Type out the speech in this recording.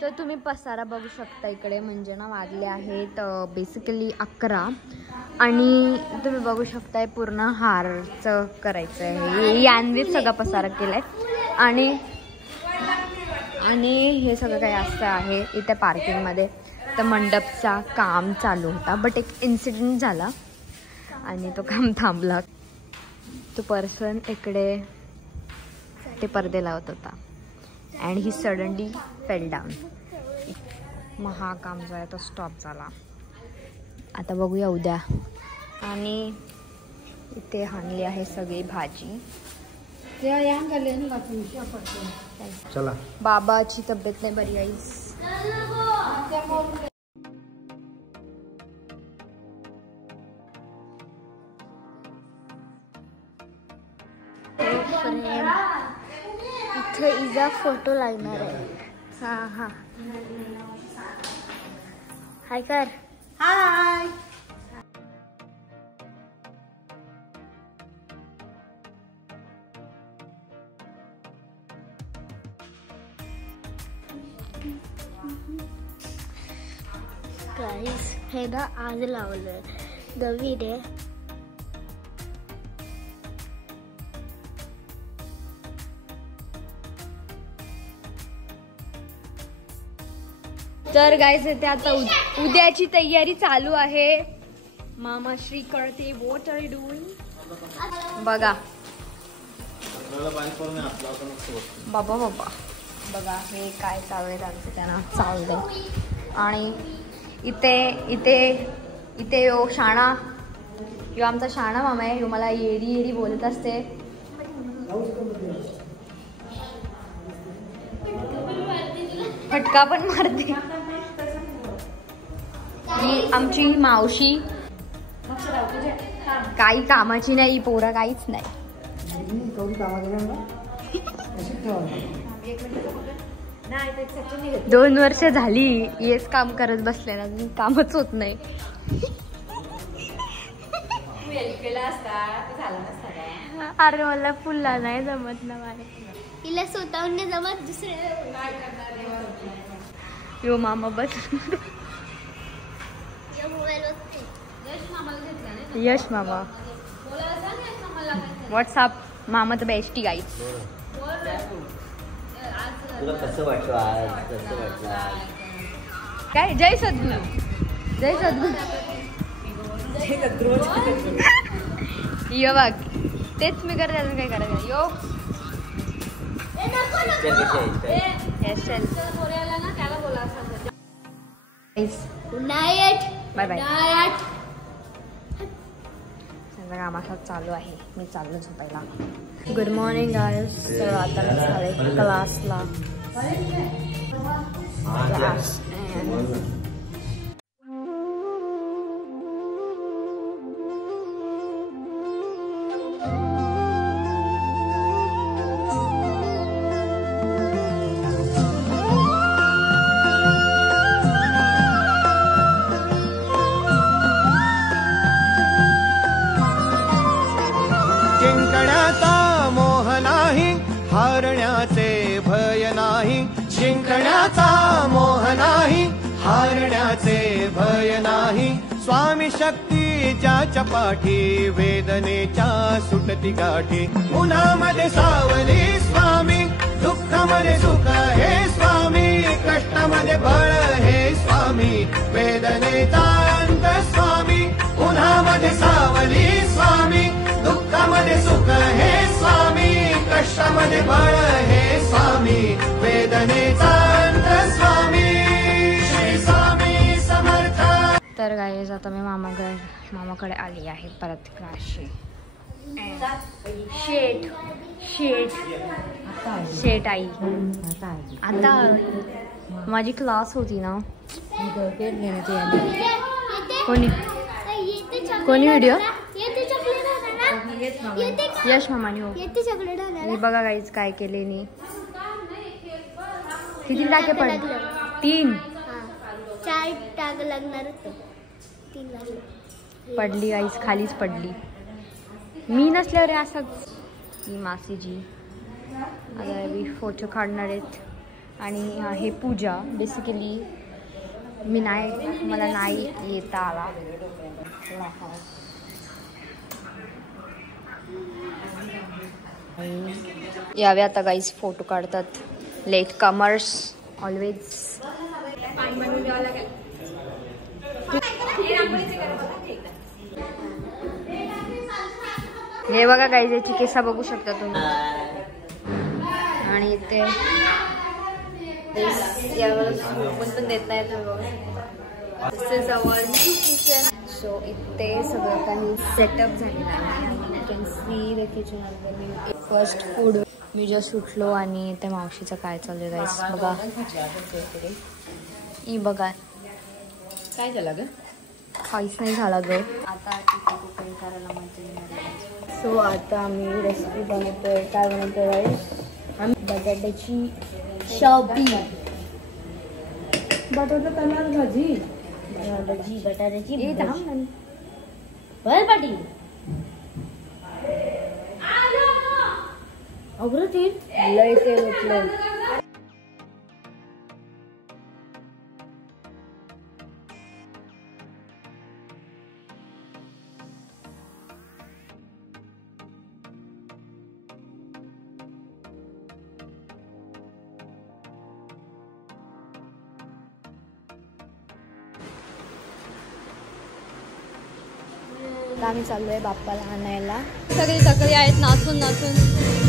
तर तुम्ही पसारा बघू शकता इकडे, म्हणजे ना वाजले आहेत बेसिकली 11 आणि तुम्ही बघू शकताय पूर्ण हारचं करायचं आहे. यांनी सगळा पसारा केलाय आणि हे सगळं काही असं आहे इथे पार्किंगमध्ये. तर मंडपचा काम चालू होता बट एक इन्सिडेंट झाला आणि तो काम थांबला. तो पर्सन इकडे ते पडदे लावत होता and he suddenly fail down. मग हा काम जो आहे तो स्टॉप झाला. आता बघूया उद्या. आणि इथे आणली आहे सगळी भाजी. चला, बाबाची तब्येत नाही बरी आहे. इथे इजा फोटो लागणार आहे. हा हा हाय कर. हाय. गाइस हे ना आज लावलं नवीन आहे. तर गाइस इथे आता उद्याची तयारी चालू आहे. मामा श्री कळते व्हॉट आर यू डूइंग. बघा बाबा बाबा बघा हे काय चालू आहे त्यांचं, त्यांना चाललंय. आणि इथे इथे इथे यो शाणा, यो आमचा शाणा मामा आहे. यो मला येडी येडी बोलत असते. फटका पण मारते. ही आमची मावशी काही कामाची नाही, पोरं काहीच नाही. 2 वर्ष झाली हेच काम करत बसले ना, कामच होत नाही. अरे मला फुलला नाही जमत ना मला. तिला स्वतःहून नाही जमत. दुसरे यो मामा बस. यश मामा व्हॉट्सअप. मामा तर बेस्टी गाईस. तुला कसं वाटलं आज? कसं वाटलं आज? काय जय सद्गुरू, जय सद्गुरू. यो बघ तेच मी करते, अजून काय करायचं. यो बाय बाय. सगळं कामाचा चालू आहे. मी चाललो झोपायला. गुड मॉर्निंग गाईस. तर आता मी झाले क्लासला. जिंकण्याचा मोह नाही, हारण्याचे भय नाही. जिंकण्याचा मोह नाही, हारण्याचे भय नाही. स्वामी शक्ती ज्याच्या पाठी, वेदनेच्या सुटती गाठी. उन्हामध्ये सावली स्वामी, दुःखामध्ये सुख हे स्वामी. कष्टामध्ये बळ हे स्वामी, वेदनेचा अंत स्वामी. उन्हामध्ये सावली स्वामी, दुःखामध्ये सुख हे स्वामी. कष्टामध्ये बळ हे स्वामी, वेदनेचा अंत स्वामी. श्री स्वामी समर्थ. तर गाईज आता मी मामाकडे आली आहे परत क्लासशी. शेट आई आता माझी क्लास होती ना. कोणी व्हिडिओ यश मामानी हो. मी बघा गाईज काय केले नी. किती टाके पडले? 3. 4 टाक लागणार होतं. 3 पडली गाईज, खालीच पडली. मी नसल्यावर असंच. ही मासीजी आता मी फोटो काढणार आहेत. आणि आहे पूजा. बेसिकली मला नाही येता आला. यावे आता गाईज फोटो काढतात. Latecomers always. हे बघा गाईज याची केसा बघू शकता तुम्ही. आणि इथे यावर झोपून पण देत नाही तुम्ही. This is our new kitchen. So इथे सगळं काही सेटअप झालेलं आहे. You can see the kitchen. First food मी जस्ट उठलो आणि त्या मावशीचं काय चाललंय गाईस बघा. बघा काय झालं ग? काहीच नाही झाला ग. आता कुकिंग करायला मजा येणार. सो आता आम्ही रेसिपी बनवतोय. काय बनवतोय गाईस? बटाट्याची शाबी. बटाटा तलार भाजी. बटाट्याची पाटी अग्रती लय तेल उठलं. आम्ही चाललोय बाप्पाला आणायला. सगळी आहेत नाचून नाचून.